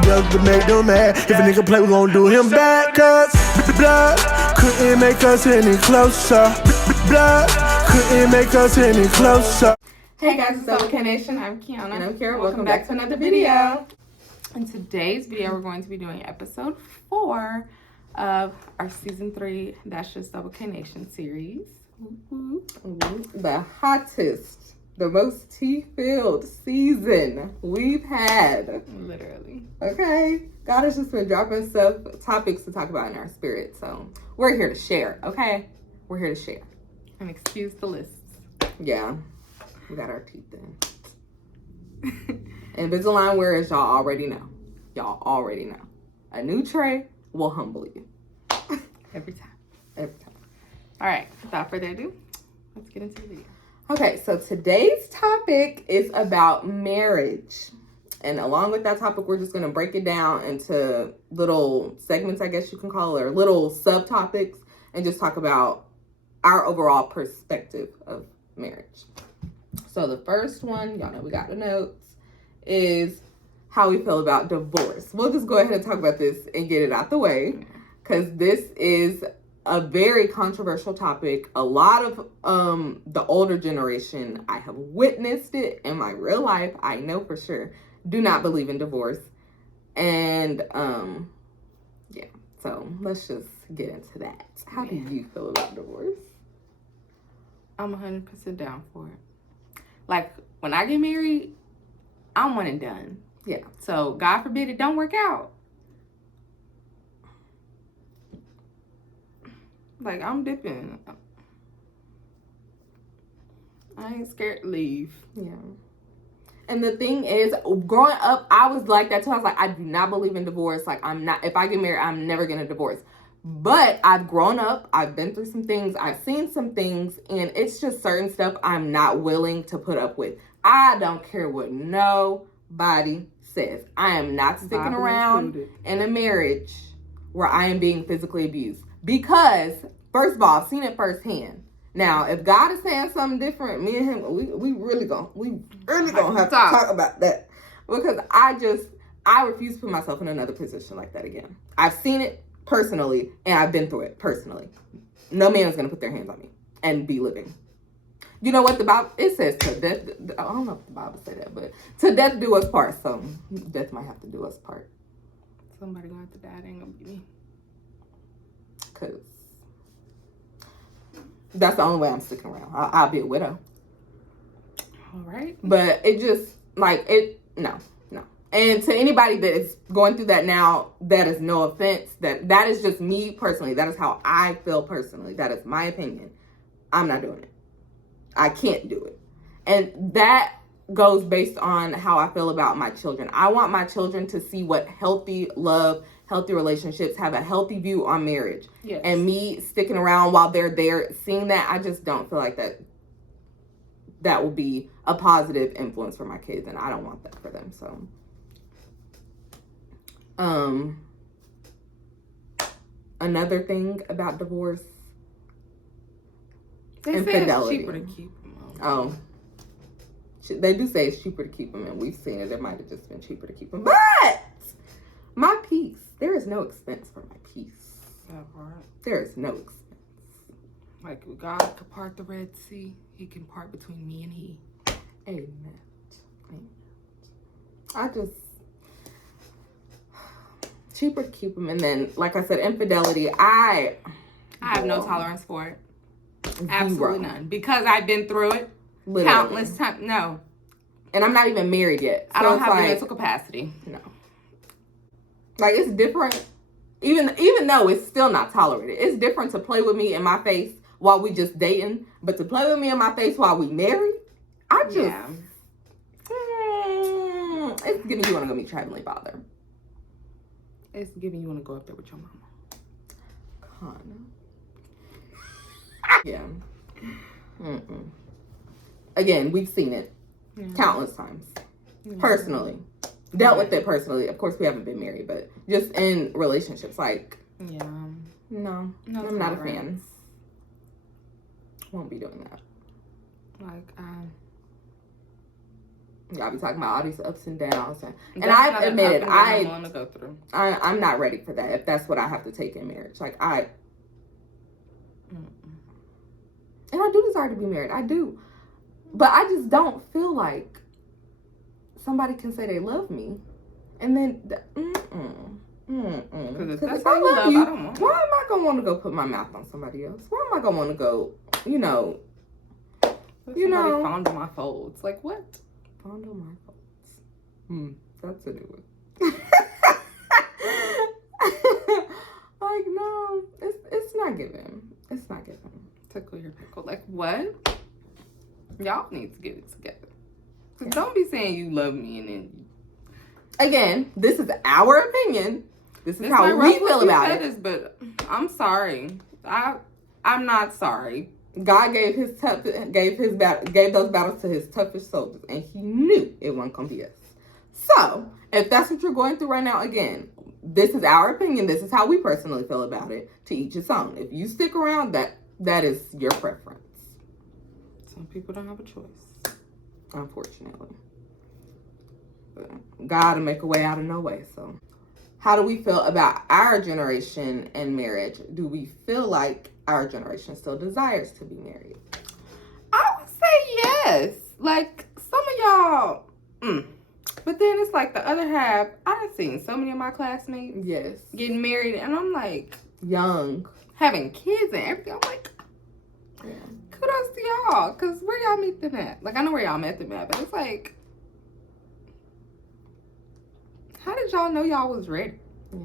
together to make them mad. If a nigga play, we gon' do him bad. Cause blood couldn't make us any closer. Blood couldn't make us any closer. Hey guys, it's Double K Nation. I'm Kiana. And I'm Kara. Welcome back to another video. In today's video, we're going to be doing episode 4 of our season 3 That's Just Double K Nation series. The hottest, the most tea-filled season we've had. Literally. Okay? God has just been dropping topics to talk about in our spirit. So we're here to share, okay? We're here to share. And excuse the lists. Yeah. We got our teeth in. Invisalign wearers, y'all already know. Y'all already know. A new tray will humble you. Every time. Every time. All right. Without further ado, let's get into the video. Okay, so today's topic is about marriage. And along with that topic, we're just going to break it down into little segments, I guess you can call it, or little subtopics, and just talk about our overall perspective of marriage. So the first one, y'all know we got the notes, is how we feel about divorce. We'll just go ahead and talk about this and get it out the way, because this is a very controversial topic. A lot of the older generation, I have witnessed it in my real life, I know for sure, do not believe in divorce. And yeah, so let's just get into that. How do you feel about divorce? I'm 100% down for it. Like, when I get married, I'm one and done. Yeah. So, God forbid it don't work out. Like, I'm dipping. I ain't scared to leave. Yeah. And the thing is, growing up, I was like that too. I was like, I do not believe in divorce. Like, if I get married, I'm never going to divorce. But I've grown up, I've been through some things, I've seen some things, and it's just certain stuff I'm not willing to put up with. I don't care what nobody says. I am not sticking around in a marriage where I am being physically abused. Because, first of all, I've seen it firsthand. Now, if God is saying something different, me and him, we really gonna have to talk about that. Because I refuse to put myself in another position like that again. I've seen it personally, and I've been through it personally. No man is going to put their hands on me and be living. You know what the Bible, it says to death, I don't know if the Bible said that, but to death do us part, so death might have to do us part. Somebody going to have to die, it ain't going to be me. Because that's the only way I'm sticking around. I'll be a widow. All right. But it just, no. And to anybody that is going through that now, that is no offense. That is just me personally. That is how I feel personally. That is my opinion. I'm not doing it. I can't do it. And that goes based on how I feel about my children. I want my children to see what healthy love, healthy relationships, have a healthy view on marriage. Yes. And me sticking around while they're there, seeing that, I just don't feel like that will be a positive influence for my kids. And I don't want that for them, so... Another thing about divorce, infidelity. Say it's cheaper to keep them. Oh, they do say it's cheaper to keep them, and we've seen it. It might have just been cheaper to keep them, but my peace. There is no expense for my peace. That part. There is no expense. Like, God could part the Red Sea, He can part between me and He. Amen. I just. Cheaper to keep them. And then, like I said, infidelity, I have no tolerance for it. Absolutely none. Because I've been through it countless times. No. And I'm not even married yet. So I don't have the mental capacity. No. Like, it's different. Even though it's still not tolerated. It's different to play with me in my face while we just dating. But to play with me in my face while we married, I just... Yeah. It's giving you want to go meet your heavenly Father. It's giving you want to go up there with your mama. Yeah. Again, we've seen it countless times. Personally. Dealt with it personally. Of course, we haven't been married, but just in relationships, like... Yeah. No, I'm not a fan. Won't be doing that. Like, Y'all be talking about all these ups and downs, and That's I've not an admitted up and down I want to go through. I'm not ready for that. If that's what I have to take in marriage, like and I do desire to be married. I do, but I just don't feel like somebody can say they love me, and then Because if I love you, why am I gonna want to go put my mouth on somebody else? Why am I gonna want to go, somebody fondle my folds? Like what? Fondle my folds. That's a new one. Like no, it's not given. It's not given. Tickle your pickle. Like what? Y'all need to get it together. Yeah. Don't be saying you love me and then. Again, this is our opinion. This is how we feel about it. But I'm sorry. I'm not sorry. God gave those battles to his toughest soldiers, and he knew it wasn't gonna be us. So, if that's what you're going through right now, again, this is our opinion. This is how we personally feel about it. To each his own. If you stick around, that is your preference. Some people don't have a choice, unfortunately. But God will make a way out of no way. So, how do we feel about our generation and marriage? Do we feel like our generation still desires to be married? I would say yes. Like, some of y'all, But then it's like the other half, I've seen so many of my classmates getting married, and I'm like, young, having kids and everything. I'm like, kudos to y'all, because where y'all meet them at? Like, I know where y'all met them at, but it's like, how did y'all know y'all was ready? Yeah.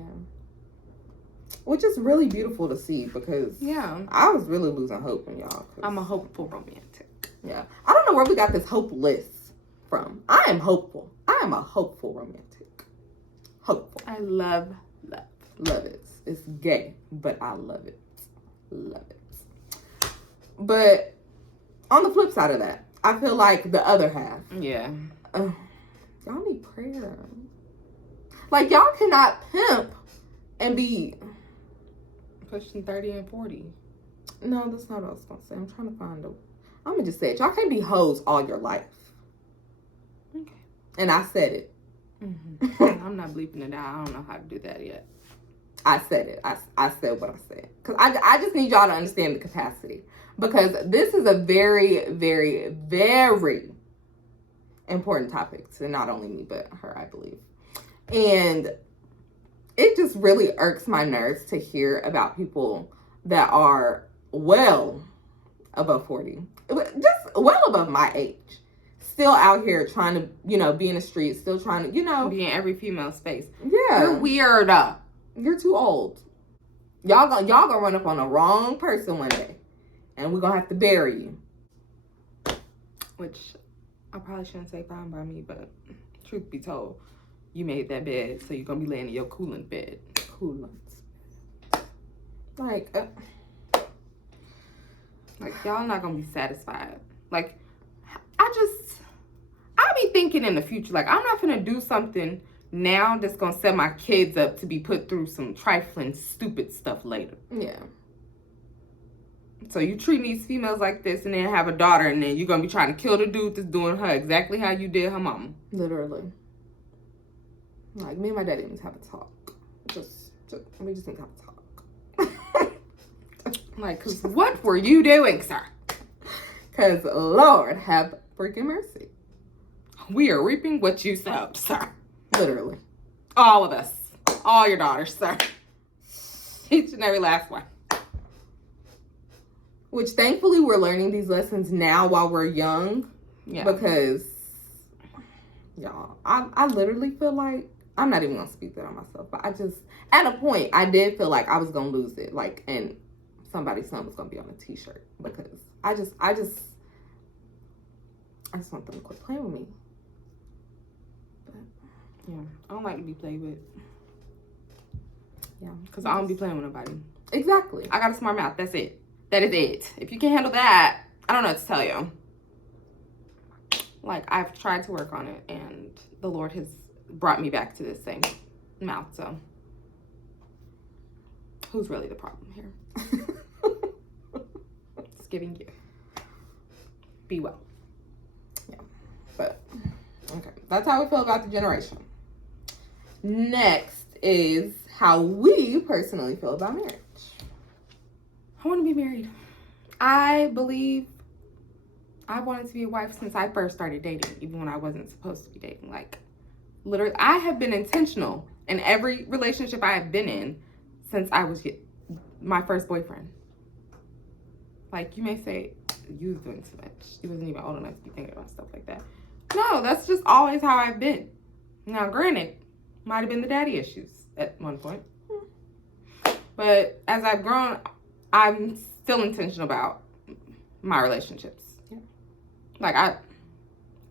Which is really beautiful to see, because I was really losing hope in y'all. I'm a hopeful romantic. Yeah. I don't know where we got this hopeless from. I am hopeful. I am a hopeful romantic. Hopeful. I love love. Love it. It's gay, but I love it. Love it. But on the flip side of that, I feel like the other half. Yeah. Y'all need prayer. Like, y'all cannot pimp and be pushing 30 and 40. No, that's not what I was going to say. I'm trying to find I'm going to just say it. Y'all can't be hoes all your life. Okay. And I said it. Mm-hmm. I'm not bleeping it out. I don't know how to do that yet. I said it. I said what I said. Because I just need y'all to understand the capacity. Because this is a very, very, very important topic to not only me, but her, I believe. And it just really irks my nerves to hear about people that are well above 40, just well above my age, still out here trying to, be in the streets, still trying to, be in every female space. Yeah. You're weird. You're too old. Y'all gonna run up on the wrong person one day, and we're gonna have to bury you. Which I probably shouldn't say fine by me, but truth be told, you made that bed, so you're gonna be laying in your coolant bed. Coolant. Like y'all not gonna be satisfied. Like, I be thinking in the future, like, I'm not gonna do something now that's gonna set my kids up to be put through some trifling, stupid stuff later. Yeah. So you treat these females like this, and then have a daughter, and then you're gonna be trying to kill the dude that's doing her exactly how you did her mama. Literally. Like, me and my daddy need to have a talk. We just need to have a talk. Like, because what were you doing, sir? Because, Lord, have freaking mercy. We are reaping what you sowed, sir. Literally. All of us. All your daughters, sir. Each and every last one. Which, thankfully, we're learning these lessons now while we're young. Yeah. Because, y'all, I literally feel like, I'm not even going to speak that on myself, but at a point, I did feel like I was going to lose it. Like, and somebody's son was going to be on a t-shirt. Because I just want them to quit playing with me. But, yeah, I don't like to be played with. Yeah. Because I don't be playing with nobody. Exactly. I got a smart mouth. That's it. That is it. If you can't handle that, I don't know what to tell you. Like, I've tried to work on it, and the Lord has brought me back to this same mouth. So, who's really the problem here? It's giving you. Be well. Yeah. But Okay, that's how we feel about the generation. Next is how we personally feel about marriage. I want to be married. I believe I wanted to be a wife since I first started dating, even when I wasn't supposed to be dating. Like, literally, I have been intentional in every relationship I have been in since I was my first boyfriend. Like, you may say, you was doing too much. You wasn't even old enough to be thinking about stuff like that. No, that's just always how I've been. Now, granted, might have been the daddy issues at one point. But as I've grown, I'm still intentional about my relationships. Yeah. Like, I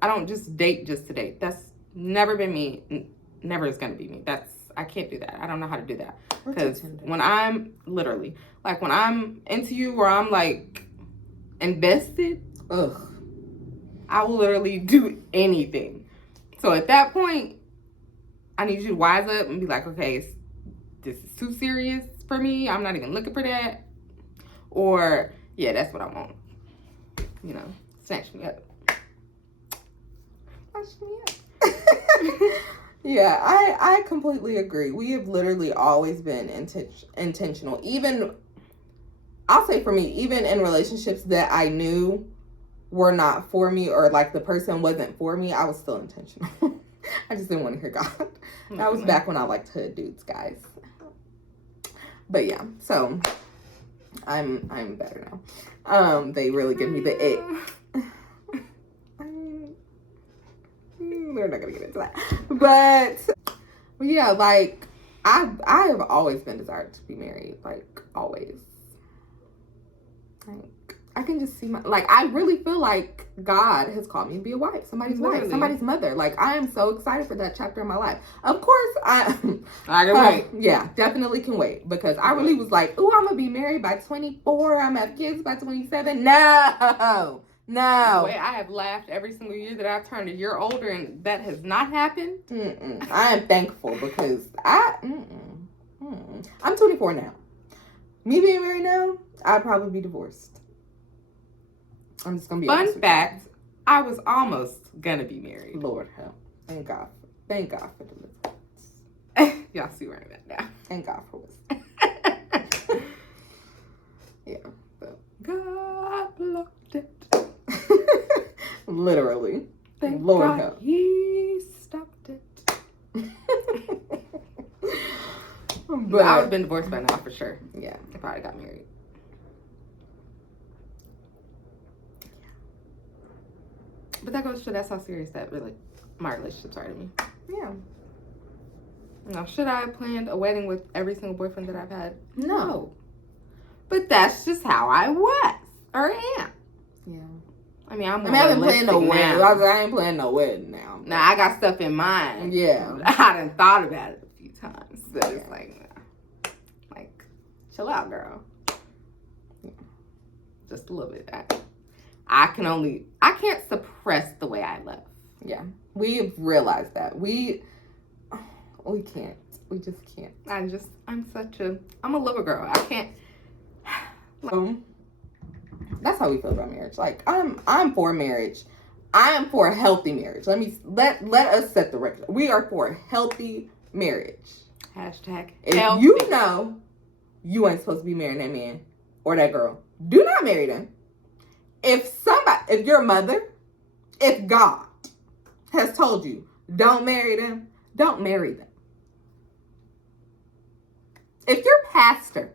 don't just date just to date. That's never been me. Never is going to be me. I can't do that. I don't know how to do that. Because when I'm literally, like, when I'm into you or I'm, like, invested, I will literally do anything. So at that point, I need you to wise up and be like, okay, this is too serious for me. I'm not even looking for that. Or, yeah, that's what I want. You know, snatch me up. Snatch me up. Yeah, I completely agree. We have literally always been intentional. Even, I'll say for me, even in relationships that I knew were not for me or like the person wasn't for me, I was still intentional. I just didn't want to hear God. That was back when I liked hood dudes, guys. But yeah, so I'm better now. They really give me the ick. We're not gonna get into that. But yeah, like I have always been desired to be married. Like, always. Like, I can just see I really feel like God has called me to be a wife. Somebody's wife, somebody's mother. Like, I am so excited for that chapter in my life. Of course, I can wait. Yeah, definitely can wait. Because I really was like, ooh, I'm gonna be married by 24. I'm gonna have kids by 27. No. Wait, I have laughed every single year that I've turned a year older, and that has not happened. I am thankful because I'm 24 now. Me being married now, I'd probably be divorced. I'm just gonna be honest. Fun fact: I was almost gonna be married. Lord help! Thank God for deliverance. Y'all see where I'm at now. Thank God for wisdom. Yeah. So. God blocked it. Literally. Thank Lord God help. He stopped it. But I would have been divorced by now for sure. Yeah. If I would have got married. But that goes to show that's how serious that really my relationships are to me. Yeah. Now, should I have planned a wedding with every single boyfriend that I've had? No. But that's just how I was or am. Yeah. I mean, I haven't planned no wedding. I ain't planning no wedding now. Now, I got stuff in mind. Yeah. I done thought about it a few times. But it's like, chill out, girl. Yeah. Just a little bit. I can't suppress the way I love. Yeah. We've realized that. We can't. We just can't. I'm a lover girl. I can't. That's how we feel about marriage. Like, I'm for marriage. I am for a healthy marriage. Let us set the record. We are for a healthy marriage. Hashtag if healthy. You know you ain't supposed to be marrying that man or that girl, do not marry them. If your mother, if God has told you don't marry them, don't marry them. If your pastor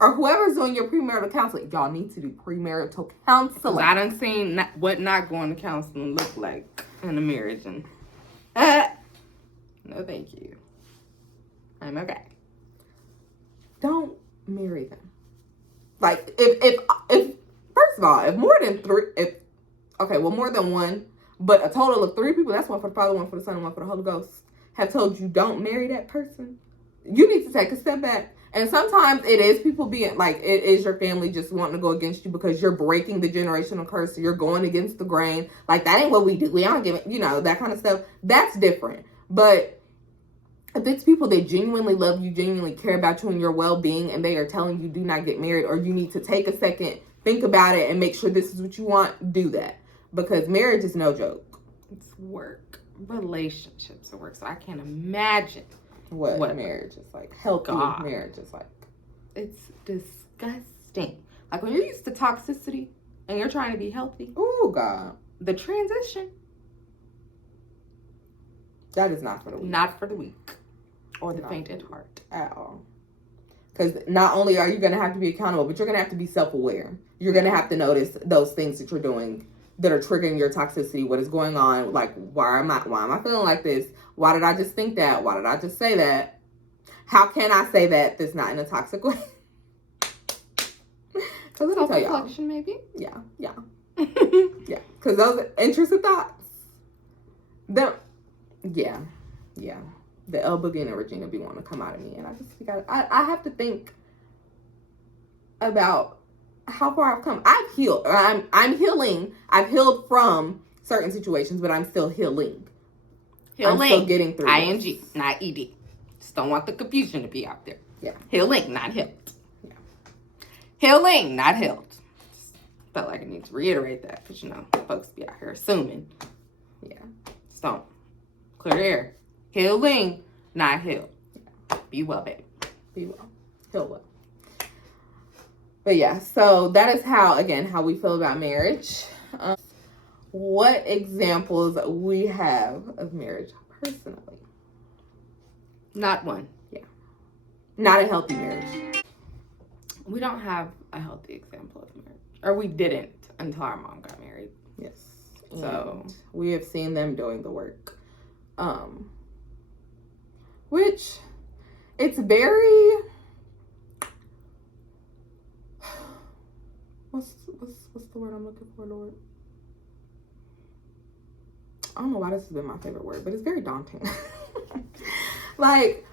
or whoever's doing your premarital counseling, y'all need to do premarital counseling. I done seen what not going to counseling look like in a marriage, and no thank you. I'm okay. Don't marry them. Like, if first of all, if more than one, but a total of 3 people, that's one for the Father, one for the Son, and one for the Holy Ghost, have told you don't marry that person, you need to take a step back. And sometimes it is people being like, it is your family just wanting to go against you because you're breaking the generational curse. So you're going against the grain. Like, that ain't what we do. We don't give it, that kind of stuff. That's different. But if it's people that genuinely love you, genuinely care about you and your well-being, and they are telling you do not get married, or you need to take a second, think about it, and make sure this is what you want, do that. Because marriage is no joke. It's work. Relationships are work. So I can't imagine what marriage is like. Healthy marriage is like. It's disgusting. Like when you're used to toxicity and you're trying to be healthy. Oh God. The transition. That is not for the weak. Not for the weak. Or the faint at heart. At all. Because not only are you going to have to be accountable, but you're going to have to be self-aware. You're going to have to notice those things that you're doing that are triggering your toxicity. What is going on? Like, why am I feeling like this? Why did I just think that? Why did I just say that? How can I say that that's not in a toxic way? Self-reflection, maybe? Yeah. Yeah. Because those intrusive thoughts, yeah. The El Boogie and Regina be wanting to come out of me. And I have to think about how far I've come. I've healed. I'm healing. I've healed from certain situations, but I'm still healing. I'm still getting through ING, this. Not ED. Just don't want the confusion to be out there. Yeah. Healing, not healed. Yeah. Healing, not healed. Just felt like I need to reiterate that because, folks be out here assuming. Yeah. Just don't. Clear the air. Healing, not healed. Yeah. Be well, baby. Be well. Heal well. But yeah, so that is how we feel about marriage. What examples we have of marriage personally? Not one. Yeah. Not a healthy marriage. We don't have a healthy example of marriage. Or we didn't until our mom got married. Yes. So we have seen them doing the work. Which it's very what's the word I'm looking for, Lord? I don't know why this has been my favorite word, but it's very daunting. Like,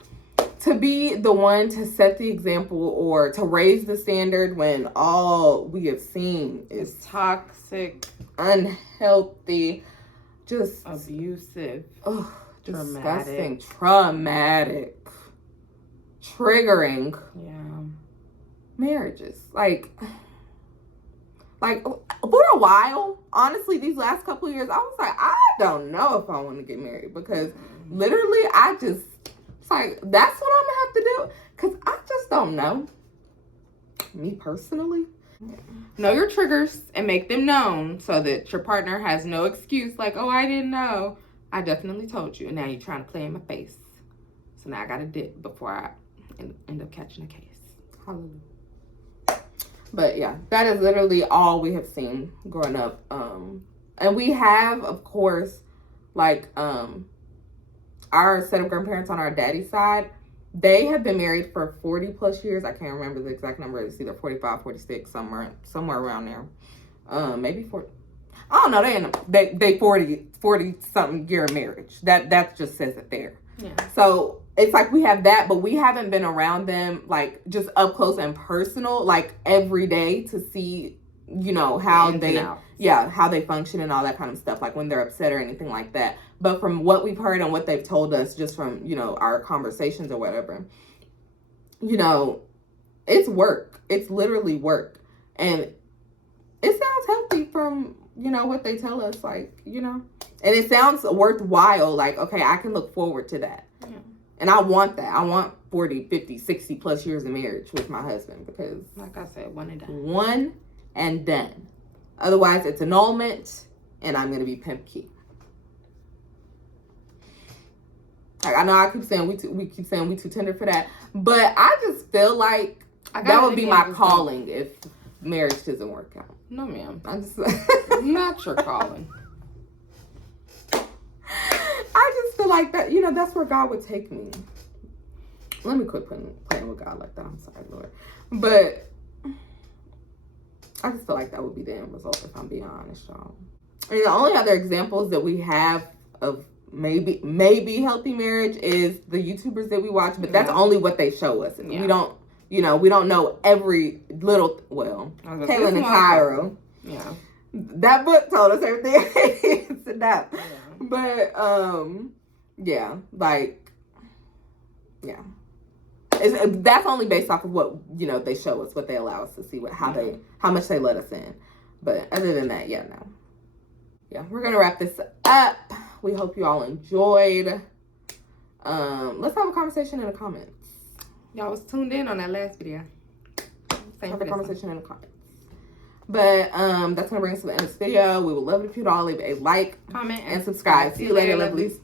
to be the one to set the example or to raise the standard when all we have seen is toxic, unhealthy, just abusive, disgusting, traumatic, triggering marriages. Like for a while, honestly, these last couple of years, I was like, I don't know if I want to get married because literally it's like, that's what I'm gonna have to do because I just don't know. Me personally. Know your triggers and make them known so that your partner has no excuse like, oh, I didn't know. I definitely told you. And now you're trying to play in my face. So now I got to dip before I end up catching a case. Hallelujah. But yeah, that is literally all we have seen growing up. And we have, of course, like our set of grandparents on our daddy's side, they have been married for 40 plus years. I can't remember the exact number. It's either 45, 46, somewhere around there. Maybe 40. I don't know. They 40 something year marriage. That just says it there. Yeah. So it's like we have that, but we haven't been around them like just up close and personal, like every day to see, how they function and all that kind of stuff, like when they're upset or anything like that. But from what we've heard and what they've told us just from, our conversations or whatever, it's work. It's literally work. And it sounds healthy from, what they tell us, like, and it sounds worthwhile. Like, okay, I can look forward to that. Yeah. And I want that. I want 40, 50, 60 plus years of marriage with my husband because, like I said, one and done. One and done. Otherwise, it's annulment, and I'm going to be pimp key. Like, I know I keep saying we keep saying we too tender for that, but I just feel like that would be my calling if marriage doesn't work out. No, ma'am. I'm just not your calling. I just feel like that, that's where God would take me. Let me quit playing with God like that. I'm sorry, Lord. But I just feel like that would be the end result if I'm being honest, y'all. And the only other examples that we have of maybe healthy marriage is the YouTubers that we watch, but that's only what they show us. Yeah. We don't know every little, Kaylin and Cairo. Yeah. That book told us everything to that. Yeah. But, that's only based off of what, they show us, what they allow us to see, how much they let us in. But other than that, no. yeah, we're gonna wrap this up. We hope you all enjoyed. Let's have a conversation in the comments. Y'all was tuned in on that last video. Same Have for a this conversation in the comments. But that's gonna bring us to the end of this video. We would love it if you'd all leave a like, comment, and subscribe. See you later, lovelies.